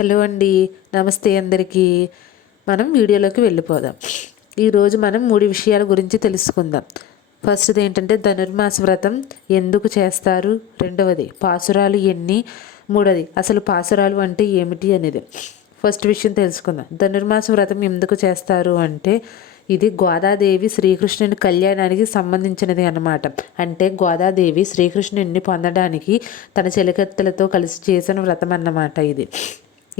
Hello అండి, నమస్తే అందరికీ. మనం వీడియోలోకి వెళ్ళిపోదాం. ఈరోజు మనం 3 విషయాల గురించి తెలుసుకుందాం. ఫస్ట్ది ఏంటంటే ధనుర్మాస వ్రతం ఎందుకు చేస్తారు, రెండవది పాసురాలు ఎన్ని, మూడవది అసలు పాసురాలు అంటే ఏమిటి అనేది. ఫస్ట్ విషయం తెలుసుకుందాం. ధనుర్మాస వ్రతం ఎందుకు చేస్తారు అంటే ఇది గోదాదేవి శ్రీకృష్ణుని కళ్యాణానికి సంబంధించినది అన్నమాట. అంటే గోదాదేవి శ్రీకృష్ణుని పొందడానికి తన చెలికత్తెలతో కలిసి చేసిన వ్రతం అన్నమాట ఇది.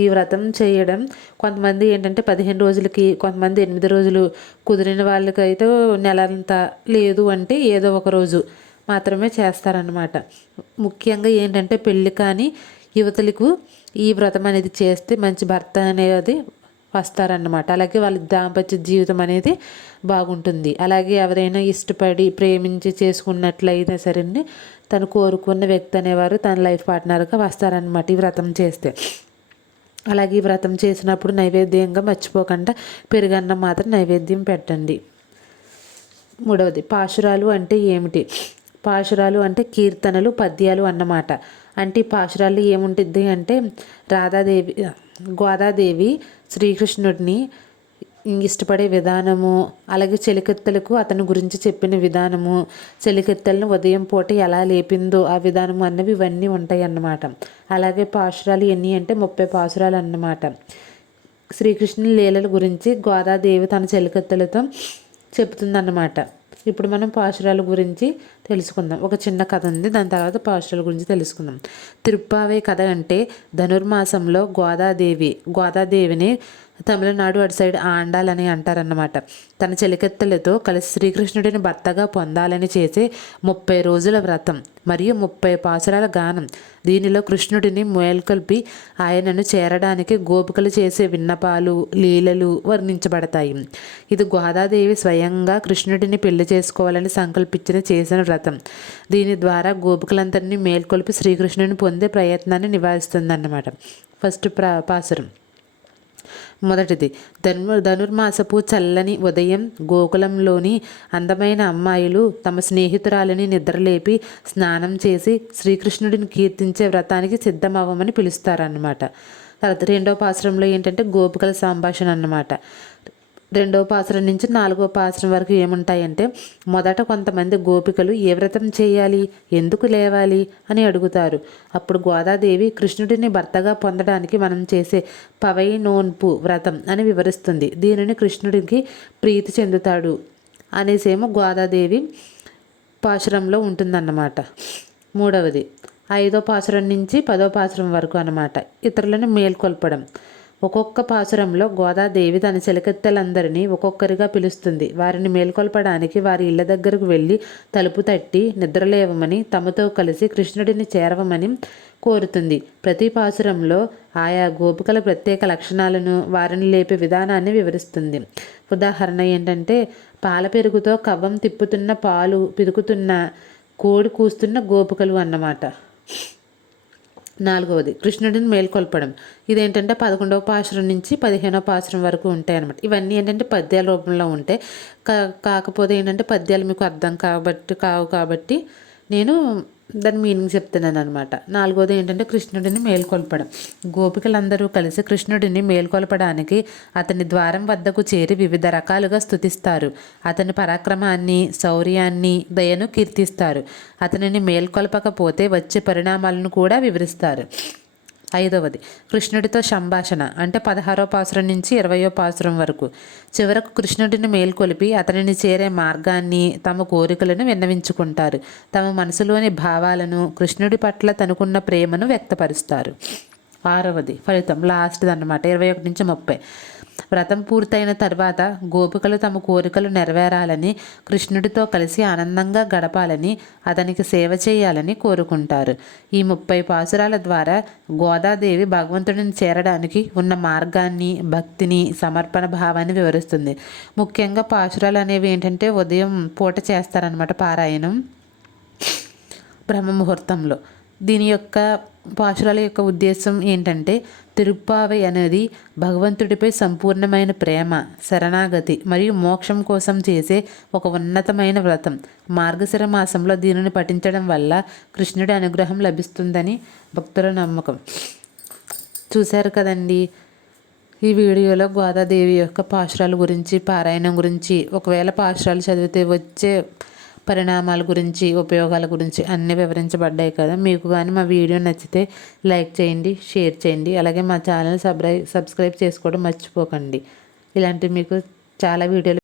ఈ వ్రతం చేయడం కొంతమంది ఏంటంటే 15 రోజులకి, కొంతమంది 8 రోజులు, కుదిరిన వాళ్ళకైతే నెలంతా, లేదు అంటే ఏదో ఒక రోజు మాత్రమే చేస్తారన్నమాట. ముఖ్యంగా ఏంటంటే పెళ్ళి కానీ యువతులకు ఈ వ్రతం అనేది చేస్తే మంచి భర్త అనేది వస్తారన్నమాట. అలాగే వాళ్ళ దాంపత్య జీవితం అనేది బాగుంటుంది. అలాగే ఎవరైనా ఇష్టపడి ప్రేమించి చేసుకున్నట్లయితే సరే తను కోరుకున్న వ్యక్తి అనేవారు తన లైఫ్ పార్ట్నర్గా వస్తారనమాట ఈ వ్రతం చేస్తే. అలాగే ఈ వ్రతం చేసినప్పుడు నైవేద్యంగా మర్చిపోకుండా పెరుగన్నం మాత్రం నైవేద్యం పెట్టండి. మూడవది పాశురాలు అంటే ఏమిటి. పాశురాలు అంటే కీర్తనలు, పద్యాలు అన్నమాట. అంటే ఈ పాశురాలు ఏముంటుంది అంటే గోదాదేవి శ్రీకృష్ణుడిని ఇష్టపడే విధానము, అలాగే చెలికత్తెలకు అతని గురించి చెప్పిన విధానము, చెలికత్తెలను ఉదయం పూట ఎలా లేపిందో ఆ విధానము అన్నవి ఇవన్నీ ఉంటాయి అన్నమాట. అలాగే పాశురాలు ఎన్ని అంటే 30 పాశురాలు అన్నమాట. శ్రీకృష్ణుని లీలల గురించి గోదాదేవి తన చెలికత్తెలతో చెప్తుందన్నమాట. ఇప్పుడు మనం పాశురాల గురించి తెలుసుకుందాం. ఒక చిన్న కథ ఉంది, దాని తర్వాత పాశురాల గురించి తెలుసుకుందాం. తిరుప్పావై కథ అంటే ధనుర్మాసంలో గోదాదేవిని తమిళనాడు అటు సైడ్ ఆండాలని అంటారన్నమాట. తన చెలికత్తెలతో కలిసి శ్రీకృష్ణుడిని భర్తగా పొందాలని చేసే 30 రోజుల వ్రతం మరియు 30 పాసురాల గానం. దీనిలో కృష్ణుడిని మేల్కొల్పి ఆయనను చేరడానికి గోపికలు చేసే విన్నపాలు, లీలలు వర్ణించబడతాయి. ఇది గోదాదేవి స్వయంగా కృష్ణుడిని పెళ్లి చేసుకోవాలని చేసిన వ్రతం. దీని ద్వారా గోపికలందరినీ మేల్కొల్పి శ్రీకృష్ణుని పొందే ప్రయత్నాన్ని నివారిస్తుందన్నమాట. ఫస్ట్ పాసురం. మొదటిది ధనుర్మాసపు చల్లని ఉదయం గోకులంలోని అందమైన అమ్మాయిలు తమ స్నేహితురాలని నిద్రలేపి స్నానం చేసి శ్రీకృష్ణుడిని కీర్తించే వ్రతానికి సిద్ధమవ్వమని పిలుస్తారన్నమాట. తర్వాత రెండవ పాసురంలో ఏంటంటే గోపికల సంభాషణ అన్నమాట. రెండవ పాసురం నుంచి 4వ పాసురం వరకు ఏముంటాయంటే మొదట కొంతమంది గోపికలు ఏ వ్రతం చేయాలి, ఎందుకు లేవాలి అని అడుగుతారు. అప్పుడు గోదాదేవి కృష్ణుడిని భర్తగా పొందడానికి మనం చేసే పవై నోన్పు వ్రతం అని వివరిస్తుంది. దీనిని కృష్ణుడికి ప్రీతి చెందుతాడు అనేసేమో గోదాదేవి పాసురంలో ఉంటుందన్నమాట. మూడవది 5వ పాసురం నుంచి 10వ పాసురం వరకు అన్నమాట. ఇతరులను మేల్కొల్పడం. ఒక్కొక్క పాసురంలో గోదాదేవి తన చెలికత్తెలందరినీ ఒక్కొక్కరిగా పిలుస్తుంది. వారిని మేల్కొల్పడానికి వారి ఇళ్ల దగ్గరకు వెళ్ళి తలుపు తట్టి నిద్రలేవమని, తమతో కలిసి కృష్ణుడిని చేరవమని కోరుతుంది. ప్రతి పాసురంలో ఆయా గోపికల ప్రత్యేక లక్షణాలను, వారిని లేపే విధానాన్ని వివరిస్తుంది. ఉదాహరణ ఏంటంటే పాల పెరుగుతో కవ్వం తిప్పుతున్న, పాలు పిదుకుతున్న, కోడి కూస్తున్న గోపికలు అన్నమాట. 4వది కృష్ణుడిని మేల్కొల్పడం. ఇదేంటంటే 11వ పాసురం నుంచి 15వ పాసురం వరకు ఉంటాయి అన్నమాట. ఇవన్నీ ఏంటంటే పద్యాల రూపంలో ఉంటాయి. కాకపోతే ఏంటంటే పద్యాలు మీకు అర్థం కావు కాబట్టి నేను దాని మీనింగ్ చెప్తున్నాను అనమాట. 4వది ఏంటంటే కృష్ణుడిని మేల్కొల్పడం. గోపికలందరూ కలిసి కృష్ణుడిని మేల్కొల్పడానికి అతని ద్వారం వద్దకు చేరి వివిధ రకాలుగా స్తుతిస్తారు. అతని పరాక్రమాన్ని, శౌర్యాన్ని, దయను కీర్తిస్తారు. అతనిని మేల్కొల్పకపోతే వచ్చే పరిణామాలను కూడా వివరిస్తారు. 5వది కృష్ణుడితో సంభాషణ. అంటే 16వ పాసురం నుంచి 20వ పాసురం వరకు. చివరకు కృష్ణుడిని మేల్కొలిపి అతనిని చేరే మార్గాన్ని, తమ కోరికలను విన్నవించుకుంటారు. తమ మనసులోని భావాలను, కృష్ణుడి పట్ల తనకున్న ప్రేమను వ్యక్తపరుస్తారు. 6వది ఫలితం, లాస్ట్ది అన్నమాట. 21 నుంచి 30. వ్రతం పూర్తయిన తర్వాత గోపికలు తమ కోరికలు నెరవేరాలని, కృష్ణుడితో కలిసి ఆనందంగా గడపాలని, అతనికి సేవ చేయాలని కోరుకుంటారు. ఈ 30 పాసురాల ద్వారా గోదాదేవి భగవంతుడిని చేరడానికి ఉన్న మార్గాన్ని, భక్తిని, సమర్పణ భావాన్ని వివరిస్తుంది. ముఖ్యంగా పాసురాలు అనేవి ఏంటంటే ఉదయం పూట చేస్తారనమాట పారాయణం బ్రహ్మముహూర్తంలో. దీని యొక్క పాశురాల యొక్క ఉద్దేశం ఏంటంటే తిరుప్పావై అనేది భగవంతుడిపై సంపూర్ణమైన ప్రేమ, శరణాగతి మరియు మోక్షం కోసం చేసే ఒక ఉన్నతమైన వ్రతం. మార్గశిర మాసంలో దీనిని పఠించడం వల్ల కృష్ణుడి అనుగ్రహం లభిస్తుందని భక్తుల నమ్మకం. చూశారు కదండి. ఈ వీడియోలో గోదాదేవి యొక్క పాశురాల గురించి, పారాయణం గురించి, ఒకవేళ పాశురాలు చదివితే వచ్చే పరిణామాల గురించి, ఉపయోగాల గురించి అన్నీ వివరించబడ్డాయి కదా. మీకు కానీ మా వీడియో నచ్చితే లైక్ చేయండి, షేర్ చేయండి. అలాగే మా ఛానల్ సబ్స్క్రైబ్ చేసుకోవడం మర్చిపోకండి. ఇలాంటి మీకు చాలా వీడియోలు